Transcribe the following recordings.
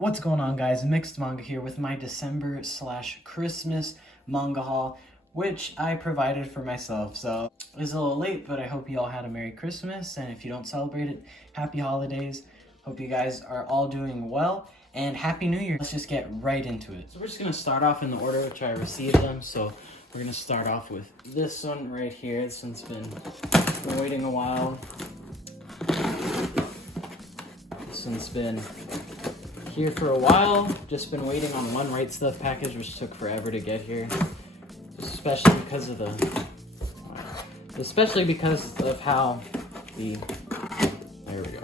What's going on, guys? Mixed Manga here with my December/Christmas manga haul, which I provided for myself. So it was a little late, but I hope you all had a Merry Christmas, and if you don't celebrate it, Happy Holidays. Hope you guys are all doing well, and Happy New Year. Let's just get right into it. So we're just gonna start off in the order which I received them. So we're gonna start off with this one right here. This one's been waiting a while. This one's been here for a while. Just been waiting on one Right Stuff package, which took forever to get here, especially because of how the there we go.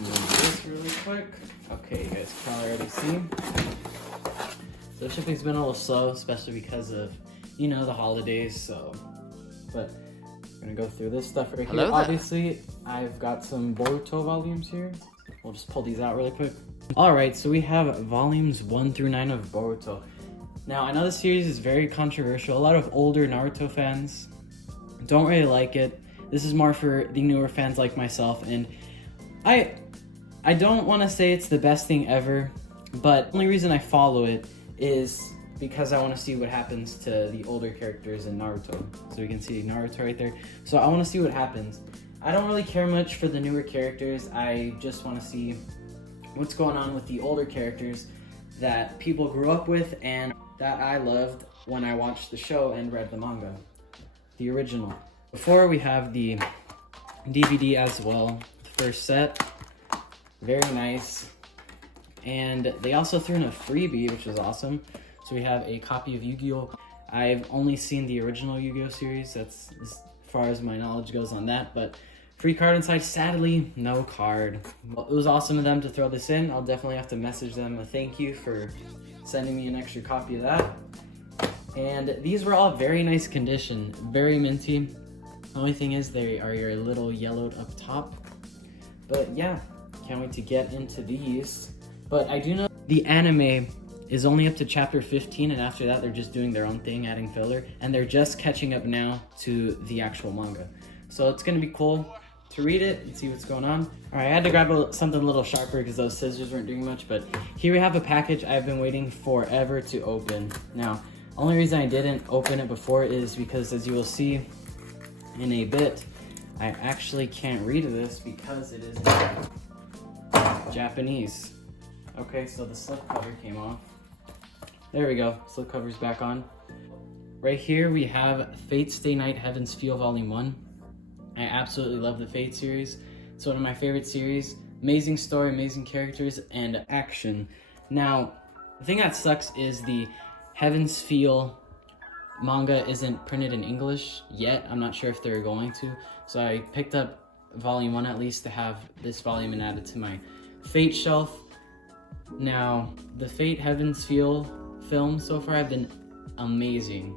Move this really quick. Okay, you guys can probably already see. So shipping's been a little slow, especially because of the holidays. So, but we're gonna go through this stuff right here. Obviously, I've got some Boruto volumes here. We'll just pull these out really quick. Alright, so we have volumes 1 through 9 of Boruto. Now, I know this series is very controversial. A lot of older Naruto fans don't really like it. This is more for the newer fans like myself, and I don't want to say it's the best thing ever, but the only reason I follow it is because I want to see what happens to the older characters in Naruto. So you can see Naruto right there. So I want to see what happens. I don't really care much for the newer characters. I just want to see what's going on with the older characters that people grew up with and that I loved when I watched the show and read the manga, the original. Before, we have the DVD as well, the first set, very nice. And they also threw in a freebie, which was awesome. So we have a copy of Yu-Gi-Oh! I've only seen the original Yu-Gi-Oh! Series, that's as far as my knowledge goes on that, but free card inside, sadly, no card. Well, it was awesome of them to throw this in. I'll definitely have to message them a thank you for sending me an extra copy of that. And these were all very nice condition, very minty. The only thing is they are a little yellowed up top. But yeah, can't wait to get into these. But I do know the anime is only up to chapter 15, and after that they're just doing their own thing, adding filler, and they're just catching up now to the actual manga. So it's gonna be cool to read it and see what's going on. All right, I had to grab something a little sharper because those scissors weren't doing much, but here we have a package I've been waiting forever to open. Now, only reason I didn't open it before is because, as you will see in a bit, I actually can't read this because it is in Japanese. Okay, so the slipcover came off. There we go, slipcover's back on. Right here we have Fate Stay Night Heaven's Feel Volume 1. I absolutely love the Fate series. It's one of my favorite series. Amazing story, amazing characters, and action. Now, the thing that sucks is the Heaven's Feel manga isn't printed in English yet. I'm not sure if they're going to. So I picked up Volume 1 at least to have this volume and add it to my Fate shelf. Now, the Fate Heaven's Feel films so far have been amazing.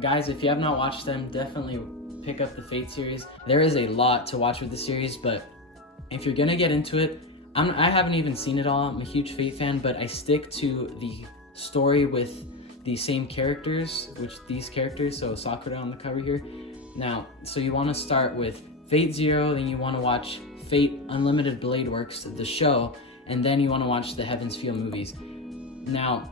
Guys, if you have not watched them, definitely pick up the Fate series. There is a lot to watch with the series, but if you're gonna get into it, I haven't even seen it all. I'm a huge Fate fan, but I stick to the story with the same characters, which these characters, so Sakura on the cover here. Now, so you want to start with Fate Zero, then you want to watch Fate Unlimited Blade Works, the show, and then you want to watch the Heaven's Feel movies. Now,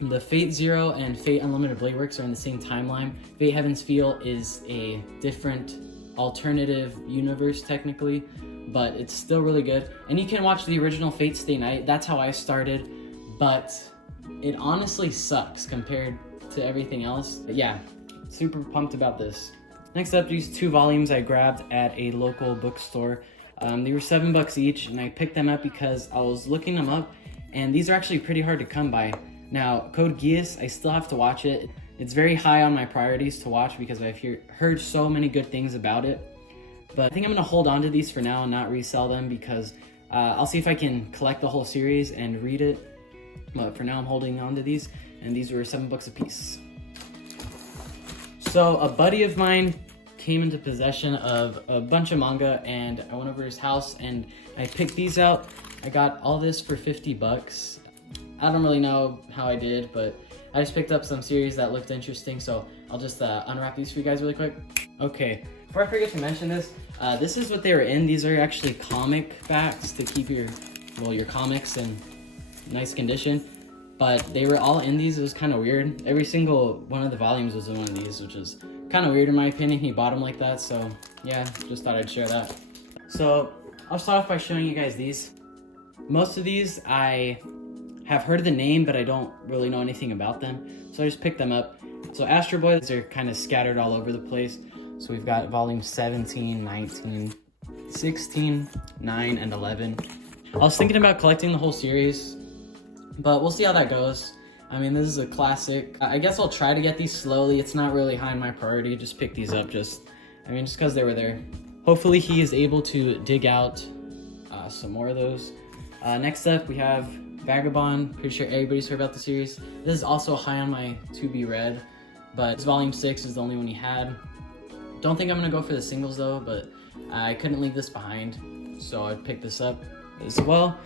the Fate Zero and Fate Unlimited Blade Works are in the same timeline. Fate Heaven's Feel is a different alternative universe technically, but it's still really good. And you can watch the original Fate Stay Night. That's how I started, but it honestly sucks compared to everything else. But yeah, super pumped about this. Next up, these two volumes I grabbed at a local bookstore. They were $7 each, and I picked them up because I was looking them up, and these are actually pretty hard to come by. Now, Code Geass, I still have to watch it. It's very high on my priorities to watch because I've heard so many good things about it. But I think I'm going to hold on to these for now and not resell them because I'll see if I can collect the whole series and read it. But for now, I'm holding on to these, and these were $7 a piece. So a buddy of mine came into possession of a bunch of manga, and I went over to his house and I picked these out. I got all this for $50. I don't really know how I did, but I just picked up some series that looked interesting, so I'll just unwrap these for you guys really quick. Okay, Before I forget to mention this, this is what they were in. These are actually comic backs to keep your well, your comics in nice condition. But they were all in these. It was kind of weird. Every single one of the volumes was in one of these, which is kind of weird in my opinion. He bought them like that, so yeah, just thought I'd share that. So I'll start off by showing you guys these. Most of these I have heard of the name, but I don't really know anything about them, so I just picked them up. So Astro Boys are kind of scattered all over the place. So we've got volume 17, 19, 16, 9, and 11. I was thinking about collecting the whole series, but we'll see how that goes. I mean, this is a classic. I guess I'll try to get these slowly. It's not really high in my priority. Just pick these up just because they were there. Hopefully he is able to dig out some more of those. Next up, we have Vagabond. Pretty sure everybody's heard about the series. This is also high on my to be read, but this volume 6 is the only one he had. Don't think I'm gonna go for the singles though, but I couldn't leave this behind, so I'd pick this up as well.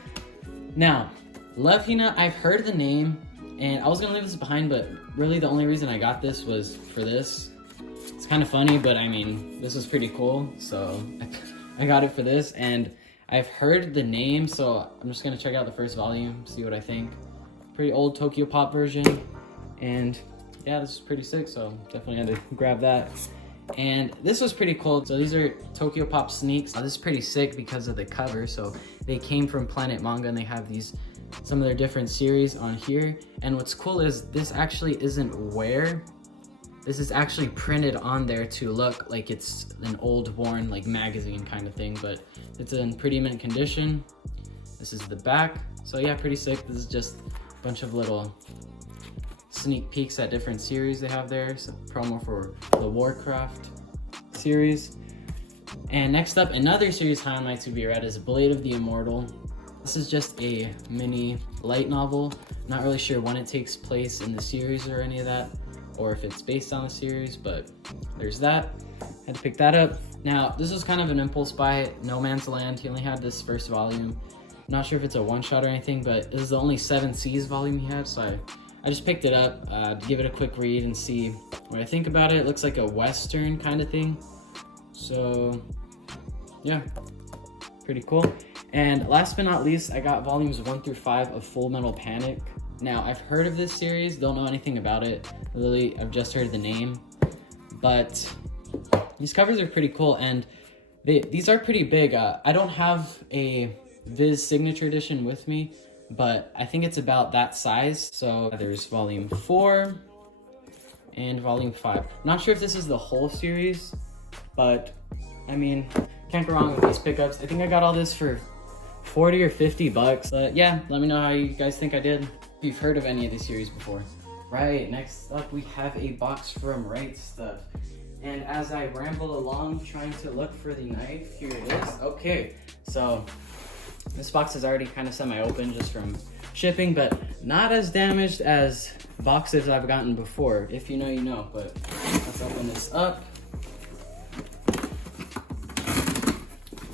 Now, Love Hina, I've heard the name, and I was gonna leave this behind, but really the only reason I got this was for this. It's kind of funny, but I mean, this was pretty cool, so I got it for this, and I've heard the name, so I'm just gonna check out the first volume, see what I think. Pretty old Tokyo Pop version, and yeah, this is pretty sick, so definitely had to grab that. And this was pretty cool. So these are Tokyo Pop sneaks. This is pretty sick because of the cover. So they came from Planet Manga, and they have some of their different series on here. And what's cool is this actually isn't wear. This is actually printed on there to look like it's an old worn like magazine kind of thing, but it's in pretty mint condition. This is the back. So yeah, pretty sick. This is just a bunch of little sneak peeks at different series they have there. Some promo for the Warcraft series. And next up, another series high on my to be read is Blade of the Immortal. This is just a mini light novel. Not really sure when it takes place in the series or any of that, or if it's based on the series, but there's that. Had to pick that up. Now, this was kind of an impulse buy. No Man's Land, he only had this first volume. Not sure if it's a one-shot or anything, but this is the only 7 Seas volume he had, so I just picked it up to give it a quick read and see what I think about it. It looks like a Western kind of thing. So, yeah, pretty cool. And last but not least, I got volumes 1 through 5 of Full Metal Panic. Now, I've heard of this series, don't know anything about it. Literally, I've just heard the name. But these covers are pretty cool, and these are pretty big. I don't have a Viz Signature Edition with me, but I think it's about that size. So there's volume 4 and volume 5. Not sure if this is the whole series, but I mean, can't go wrong with these pickups. I think I got all this for 40 or 50 bucks. But yeah, let me know how you guys think I did, if you've heard of any of these series before. Right, next up we have a box from Right Stuff. And as I ramble along trying to look for the knife, here it is. Okay, so this box is already kind of semi-open just from shipping, but not as damaged as boxes I've gotten before. If you know, you know, but let's open this up.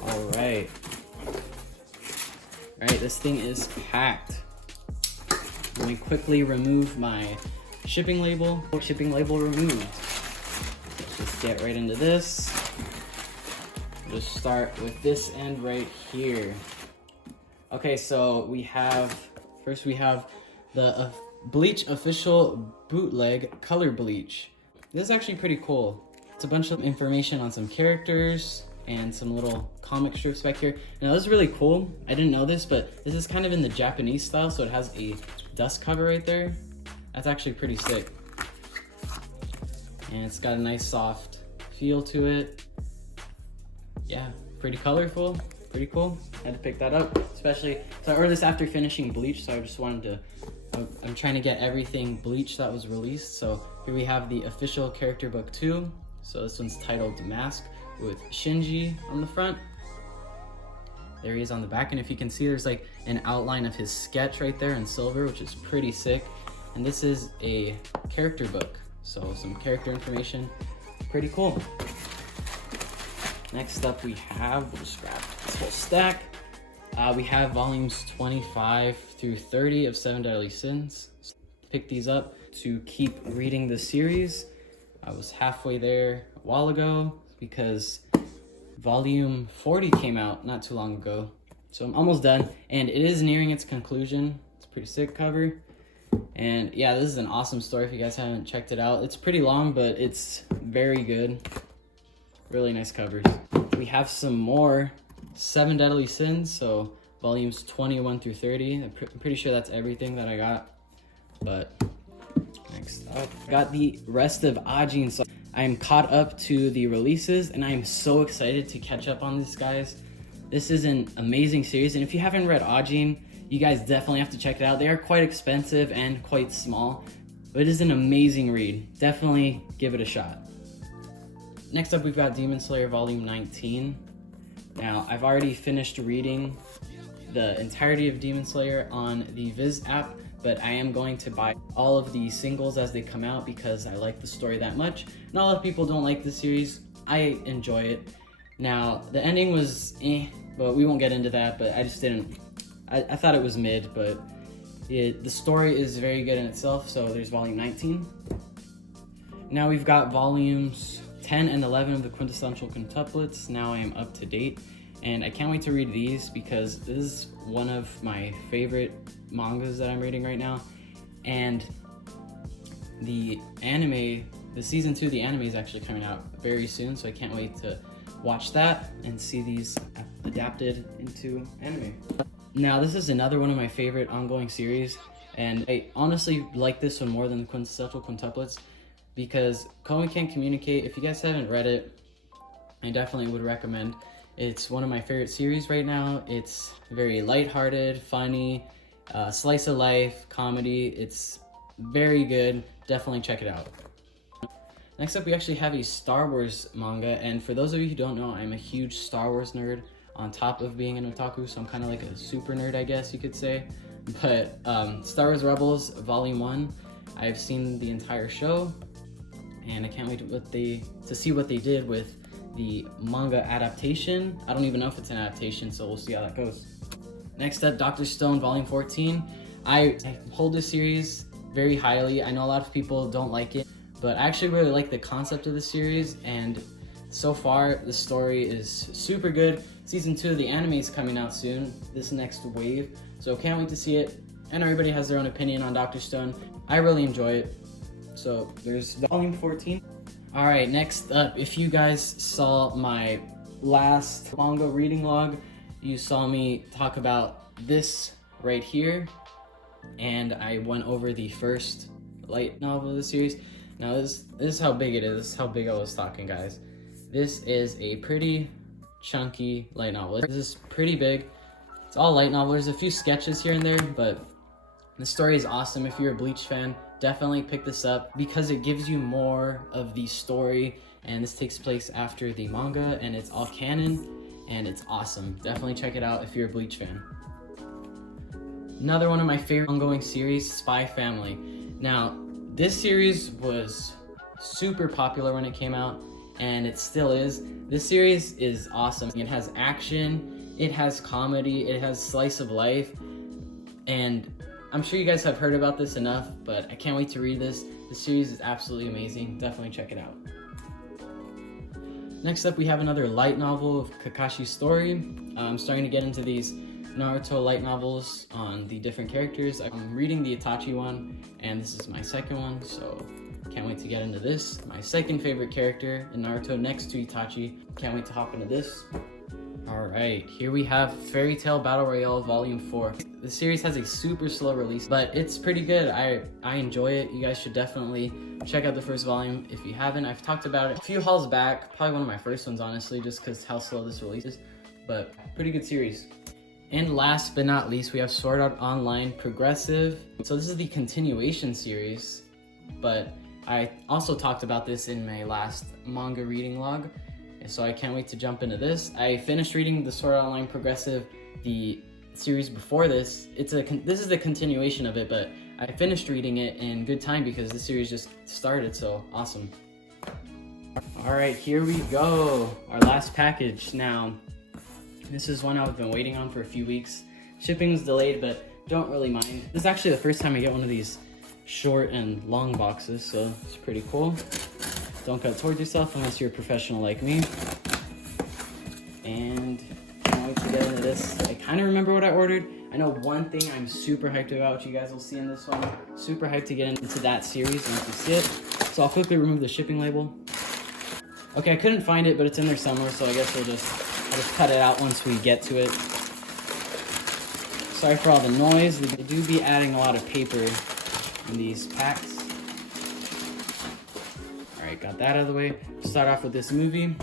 All right. All right, this thing is packed. Let me quickly remove my shipping label. Shipping label removed. Let's just get right into this. Just start with this end right here. Okay, so first we have the Bleach official bootleg color bleach. This is actually pretty cool. It's a bunch of information on some characters and some little comic strips back here. Now this is really cool. I didn't know this, but this is kind of in the Japanese style, so it has a dust cover right there. That's actually pretty sick. And it's got a nice soft feel to it. Yeah, pretty colorful, pretty cool. Had to pick that up, especially, so I ordered this after finishing Bleach, so I just wanted to, I'm trying to get everything Bleach that was released. So here we have the official character book 2. So this one's titled Mask, with Shinji on the front. There he is on the back, and if you can see, there's like an outline of his sketch right there in silver, which is pretty sick. And this is a character book, so some character information, pretty cool. Next up we have, we'll just grab this whole stack. We have volumes 25 through 30 of 7 Deadly Sins. Pick these up to keep reading the series. I was halfway there a while ago because volume 40 came out not too long ago. So I'm almost done, and it is nearing its conclusion. It's a pretty sick cover. And yeah, this is an awesome story if you guys haven't checked it out. It's pretty long, but it's very good. Really nice covers. We have some more 7 Deadly Sins, so volumes 21 through 30. I'm pretty sure that's everything that I got. But next up, I got the rest of Ajin. So I am caught up to the releases, and I am so excited to catch up on this, guys. This is an amazing series, and if you haven't read Ajin, you guys definitely have to check it out. They are quite expensive and quite small, but it is an amazing read. Definitely give it a shot. Next up, we've got Demon Slayer Volume 19. Now, I've already finished reading the entirety of Demon Slayer on the Viz app, but I am going to buy all of the singles as they come out because I like the story that much. Not a lot of people don't like the series. I enjoy it. Now, the ending was but we won't get into that, but I just didn't... I thought it was mid, but the story is very good in itself, so there's Volume 19. Now we've got Volumes 10 and 11 of the Quintessential Quintuplets. Now I am up to date, and I can't wait to read these because this is one of my favorite mangas that I'm reading right now. And the anime, the season 2 of the anime is actually coming out very soon, so I can't wait to watch that and see these adapted into anime. Now this is another one of my favorite ongoing series, and I honestly like this one more than the Quintessential Quintuplets because Komi Can't Communicate, if you guys haven't read it, I definitely would recommend. It's one of my favorite series right now. It's very lighthearted, funny, slice of life, comedy. It's very good. Definitely check it out. Next up, we actually have a Star Wars manga, and for those of you who don't know, I'm a huge Star Wars nerd on top of being an otaku, so I'm kind of like a super nerd, I guess you could say. But Star Wars Rebels Volume 1, I've seen the entire show, and I can't wait to see what they did with the manga adaptation. I don't even know if it's an adaptation, so we'll see how that goes. Next up, Dr. Stone Volume 14. I hold this series very highly. I know a lot of people don't like it, but I actually really like the concept of the series, and so far the story is super good. Season 2 of the anime is coming out soon, this next wave, so can't wait to see it. And everybody has their own opinion on Dr. Stone. I really enjoy it. So there's Volume 14. Alright, next up, if you guys saw my last manga reading log, you saw me talk about this right here, and I went over the first light novel of the series. Now this is how big it is. This is how big I was talking, guys. This is a pretty chunky light novel. This is pretty big. It's all light novel. There's a few sketches here and there, but the story is awesome. If you're a Bleach fan, definitely pick this up because it gives you more of the story, and this takes place after the manga, and it's all canon, and it's awesome. Definitely check it out if you're a Bleach fan. Another one of my favorite ongoing series, Spy Family. Now, this series was super popular when it came out, and it still is. This series is awesome. It has action, it has comedy, it has slice of life, and I'm sure you guys have heard about this enough, but I can't wait to read this. The series is absolutely amazing. Definitely check it out. Next up, we have another light novel of Kakashi's story. I'm starting to get into these Naruto light novels on the different characters. I'm reading the Itachi one, and this is my second one, so can't wait to get into this. My second favorite character in Naruto next to Itachi. Can't wait to hop into this. Alright, here we have Fairy Tail Battle Royale Volume 4. The series has a super slow release, but it's pretty good. I enjoy it. You guys should definitely check out the first volume if you haven't. I've talked about it a few hauls back, probably one of my first ones, honestly, just because how slow this release is, but pretty good series. And last but not least, we have Sword Art Online Progressive. So this is the continuation series, but I also talked about this in my last manga reading log, so I can't wait to jump into this. I finished reading the Sword Art Online Progressive, the series before this. This is the continuation of it, but I finished reading it in good time because the series just started, so awesome. Alright, here we go. Our last package. Now, this is one I've been waiting on for a few weeks. Shipping was delayed, but don't really mind. This is actually the first time I get one of these short and long boxes, so it's pretty cool. Don't cut towards yourself unless you're a professional like me. And can't wait to get into this. I kind of remember what I ordered. I know one thing I'm super hyped about, which you guys will see in this one. Super hyped to get into that series and let you see it. So I'll quickly remove the shipping label. Okay, I couldn't find it, but it's in there somewhere, so I guess I'll just cut it out once we get to it. Sorry for all the noise. They do be adding a lot of paper in these packs. Alright, got that out of the way. Start off with this movie.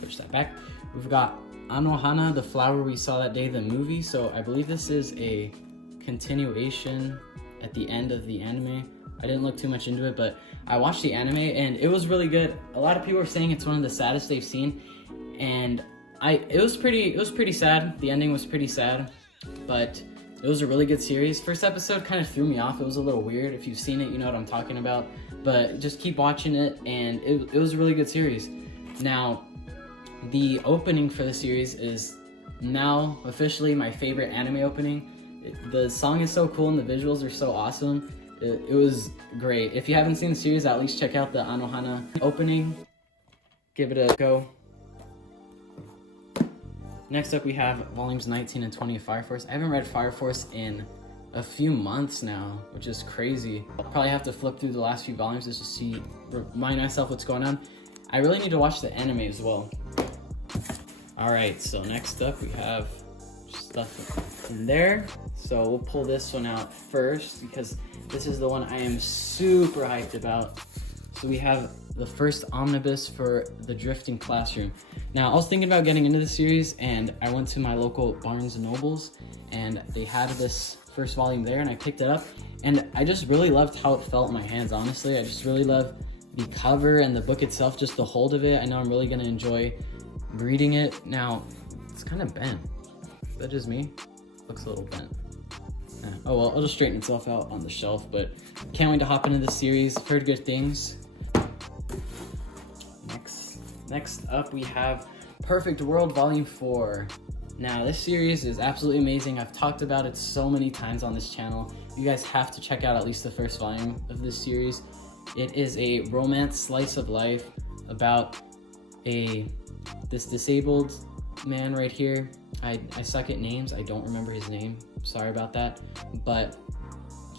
Push that back. We've got Anohana The Flower We Saw That Day, the movie. So I believe this is a continuation at the end of the anime. I didn't look too much into it, but I watched the anime and it was really good. A lot of people are saying it's one of the saddest they've seen, and it was pretty sad. The ending was pretty sad, but it was a really good series. First episode kind of threw me off. It was a little weird. If you've seen it, you know what I'm talking about. But just keep watching it, and it was a really good series. Now, the opening for the series is now officially my favorite anime opening. The song is so cool and the visuals are so awesome. It was great. If you haven't seen the series, at least check out the Anohana opening. Give it a go. Next up, we have volumes 19 and 20 of Fire Force. I haven't read Fire Force in a few months now, which is crazy. I'll probably have to flip through the last few volumes just to remind myself what's going on. I really need to watch the anime as well. Alright, so next up we have stuff in there. So we'll pull this one out first because this is the one I am super hyped about. So we have the first omnibus for The Drifting Classroom. Now, I was thinking about getting into the series, and I went to my local Barnes & Nobles, and they had this first volume there, and I picked it up, and I just really loved how it felt in my hands, honestly. I just really love the cover and the book itself, just the hold of it. I know I'm really gonna enjoy reading it. Now, it's kind of bent. Is that just me? Looks a little bent. Oh well, it'll just straighten itself out on the shelf, but can't wait to hop into the series. Heard good things. Next up, we have Perfect World Volume 4. Now, this series is absolutely amazing. I've talked about it so many times on this channel. You guys have to check out at least the first volume of this series. It is a romance slice of life about this disabled man right here. I suck at names. I don't remember his name. Sorry about that. But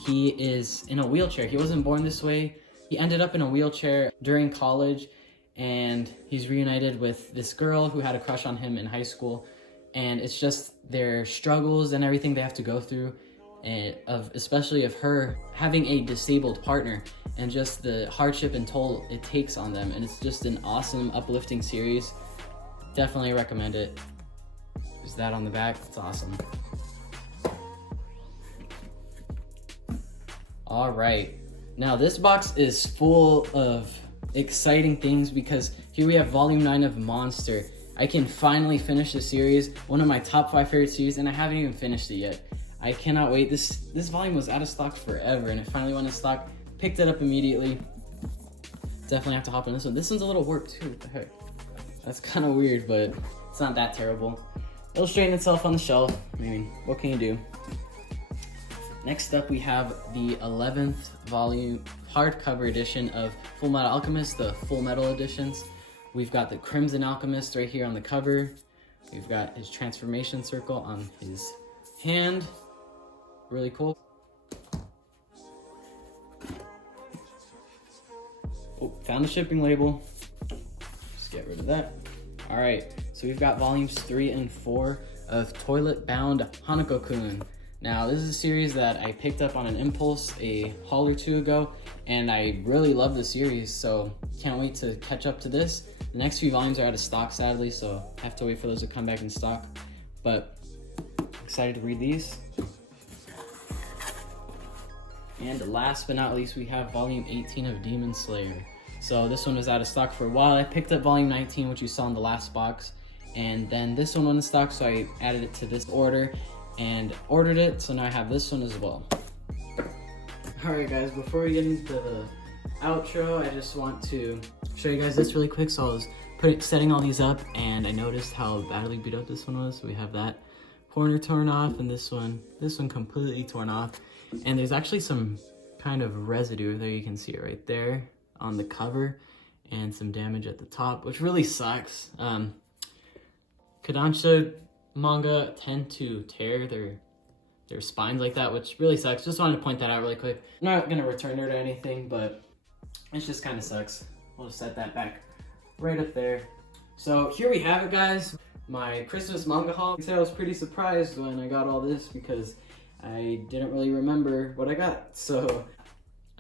he is in a wheelchair. He wasn't born this way. He ended up in a wheelchair during college, and he's reunited with this girl who had a crush on him in high school. And it's just their struggles and everything they have to go through, and especially of her having a disabled partner, and just the hardship and toll it takes on them. And it's just an awesome, uplifting series. Definitely recommend it. There's that on the back. It's awesome. All right. Now this box is full of exciting things because here we have volume 9 of Monster. I can finally finish the series, one of my top 5 favorite series, and I haven't even finished it yet. I cannot wait. This volume was out of stock forever, and it finally went in stock. Picked it up immediately. Definitely have to hop in this one. This one's a little warped too. What the heck? That's kind of weird, but it's not that terrible. It'll straighten itself on the shelf. I mean, what can you do? Next up, we have the 11th volume hardcover edition of Full Metal Alchemist, the Full Metal editions. We've got the Crimson Alchemist right here on the cover. We've got his transformation circle on his hand. Really cool. Oh, found the shipping label. Just get rid of that. All right, so we've got volumes 3 and 4 of Toilet Bound Hanako-kun. Now, this is a series that I picked up on an impulse a haul or two ago, and I really love the series, so can't wait to catch up to this. The next few volumes are out of stock, sadly, so I have to wait for those to come back in stock, but excited to read these. And last but not least, we have volume 18 of Demon Slayer. So this one was out of stock for a while. I picked up volume 19, which you saw in the last box, and then this one went in stock, so I added it to this order and ordered it, so now I have this one as well. Alright guys, before we get into the outro, I just want to show you guys this really quick. So I was setting all these up, and I noticed how badly beat up this one was. So we have that corner torn off, and this one completely torn off. And there's actually some kind of residue there, you can see it right there on the cover, and some damage at the top, which really sucks. Kodansha manga tend to tear their spines like that, which really sucks. Just wanted to point that out really quick. I'm not gonna return it or anything, but it just kind of sucks. We'll just set that back right up there. So here we have it, guys. My Christmas manga haul. I was pretty surprised when I got all this because I didn't really remember what I got. So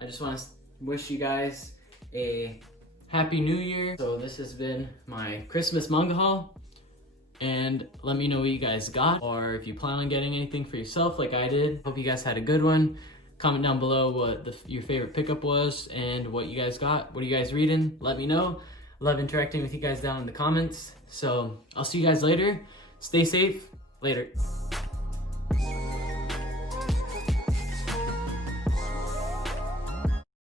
I just want to wish you guys a happy new year. So this has been my Christmas manga haul. And let me know what you guys got, or if you plan on getting anything for yourself like I did. Hope you guys had a good one. Comment down below what your favorite pickup was and what you guys got. What are you guys reading? Let me know. Love interacting with you guys down in the comments. So I'll see you guys later. Stay safe. Later.